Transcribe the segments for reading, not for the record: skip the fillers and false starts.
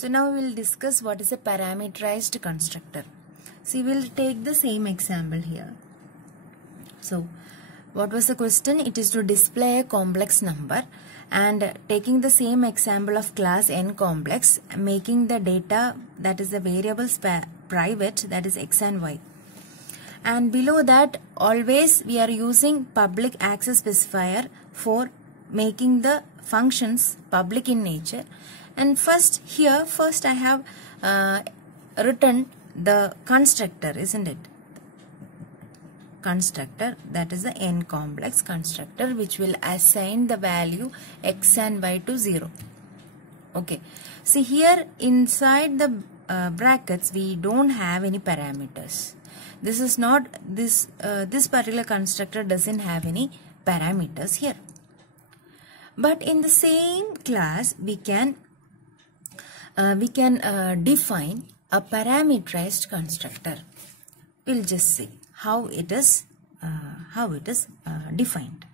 So now we will discuss what is a parameterized constructor. See, we will take the same example here. So what was the question? It is to display a complex number, and taking the same example of class n complex, making the data, that is the variables private, that is x and y. And below that, always we are using public access specifier for making the functions public in nature. And first I have written the constructor, isn't it? Constructor, that is the n complex constructor, which will assign the value x and y to 0. Okay, see here inside the brackets we don't have any parameters. This is not this particular constructor doesn't have any parameters here. But in the same class we can define a parameterized constructor. We'll just see how it is defined.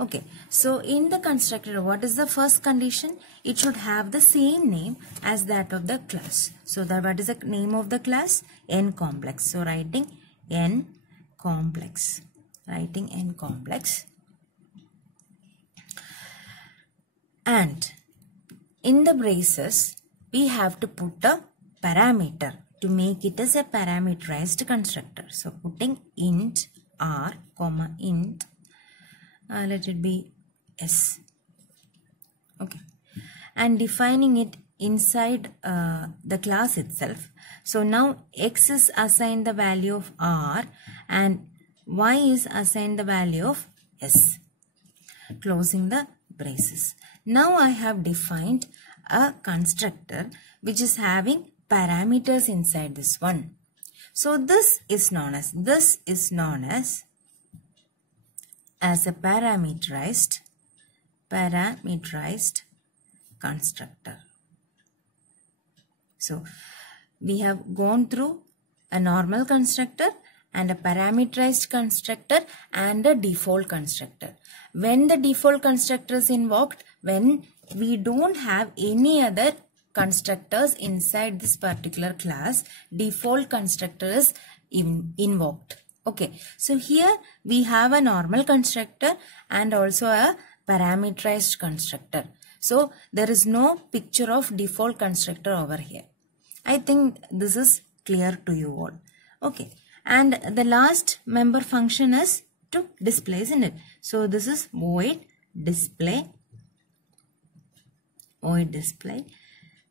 Okay, so in the constructor, what is the first condition? It should have the same name as that of the class. So what is the name of the class? N complex. So writing n complex. And in the braces, we have to put a parameter to make it as a parameterized constructor. So putting int r, int, let it be s. Okay, and defining it inside the class itself. So now x is assigned the value of r and y is assigned the value of s. Closing the braces. Now I have defined a constructor which is having parameters inside this one. So this is known as a parameterized constructor. So we have gone through a normal constructor and a parameterized constructor and a default constructor. When the default constructor is invoked, when we don't have any other constructors inside this particular class, default constructor is invoked. Okay, so here we have a normal constructor and also a parameterized constructor. So there is no picture of default constructor over here. I think this is clear to you all. Okay, and the last member function is to display, isn't it? So this is void display,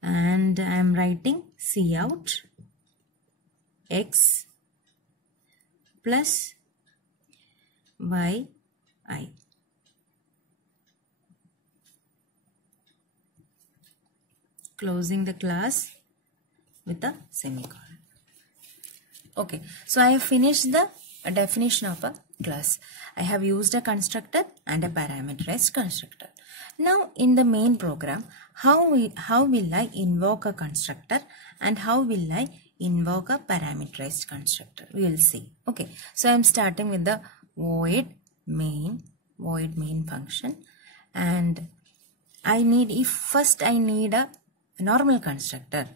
and I am writing cout x plus yi. Closing the class with a semicolon. Okay, so I have finished the definition of a class. I have used a constructor and a parameterized constructor. Now in the main program, how will I invoke a constructor and how will I invoke a parameterized constructor? We will see. Okay, so I am starting with the void main function, and first I need a normal constructor.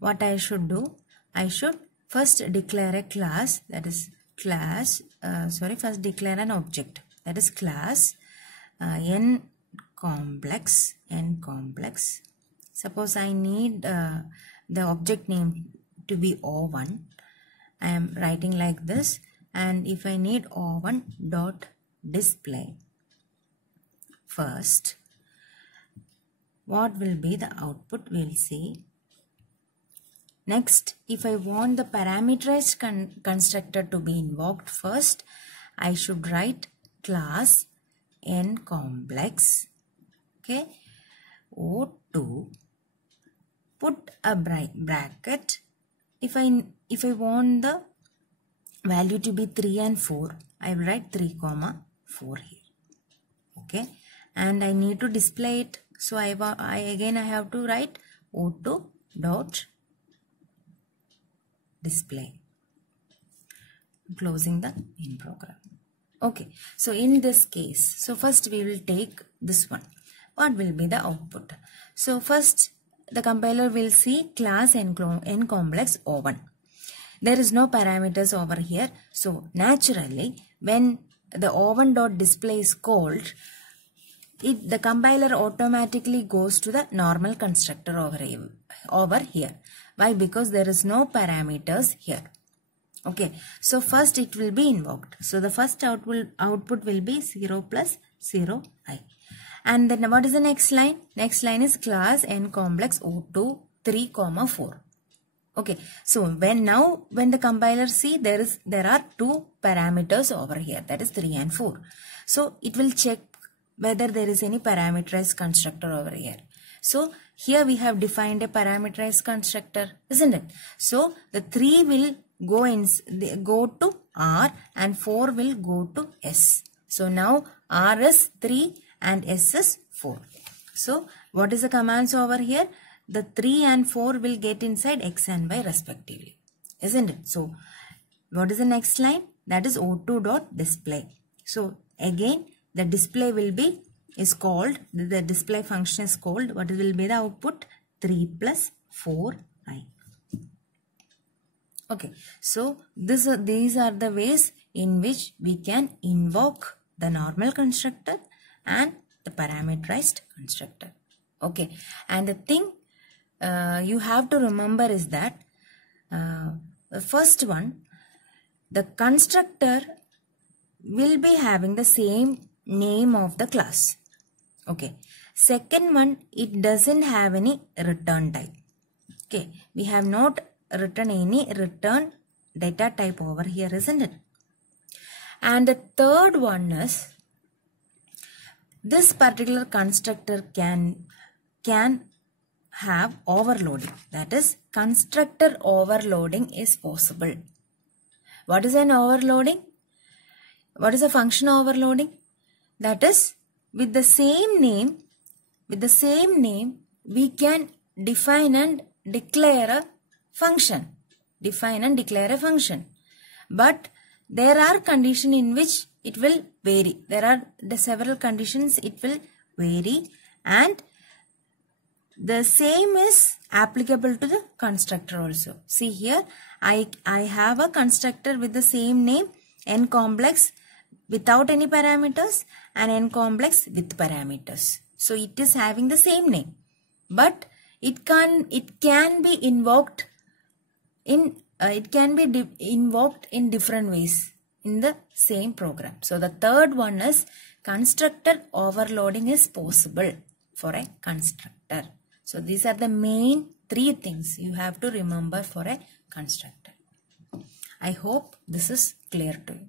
What I should do? I should first declare a class, that is first declare an object, that is class n complex. Suppose I need the object name to be O1. I am writing like this, and if I need O1 dot display, first what will be the output? We will see. Next, if I want the parameterized constructor to be invoked, first I should write class n complex, okay, O2, put a bracket. If I want the value to be 3 and 4, I will write 3, 4 here. Okay, and I need to display it. So I have to write O2 dot display. Closing the in program. Okay, so in this case, so first we will take this one. What will be the output? So first the compiler will see class n complex O1. There is no parameters over here. So naturally, when the O1.display is called, the compiler automatically goes to the normal constructor over here. Why? Because there is no parameters here. Okay, so first it will be invoked. So the first output will be 0 plus 0i. And then what is the next line? Next line is class n complex O2 3, 4. Okay, so when the compiler see there are two parameters over here, that is 3 and 4. So it will check whether there is any parameterized constructor over here. So here we have defined a parameterized constructor, isn't it? So the 3 will go to R and 4 will go to S. So now R is 3 and S is 4. So what is the commands over here? The 3 and 4 will get inside X and Y respectively, isn't it? So what is the next line? That is O2.display. So again the display is called, the display function is called, what will be the output? 3 plus 4i. Okay, so these are the ways in which we can invoke the normal constructor and the parameterized constructor. Okay, and the thing you have to remember is that the first one, the constructor will be having the same name of the class. Okay, second one, it doesn't have any return type. Okay, we have not written any return data type over here, isn't it? And the third one is, this particular constructor can have overloading. That is, constructor overloading is possible. What is an overloading? What is a function overloading? That is, with the same name, we can define and declare a function. But there are conditions in which it will vary. There are the several conditions it will vary, and the same is applicable to the constructor also. See here, I have a constructor with the same name, n complex without any parameters and n complex with parameters. So it is having the same name, but it can be invoked in different ways in the same program. So the third one is, constructor overloading is possible for a constructor. So these are the main 3 things you have to remember for a constructor. I hope this is clear to you.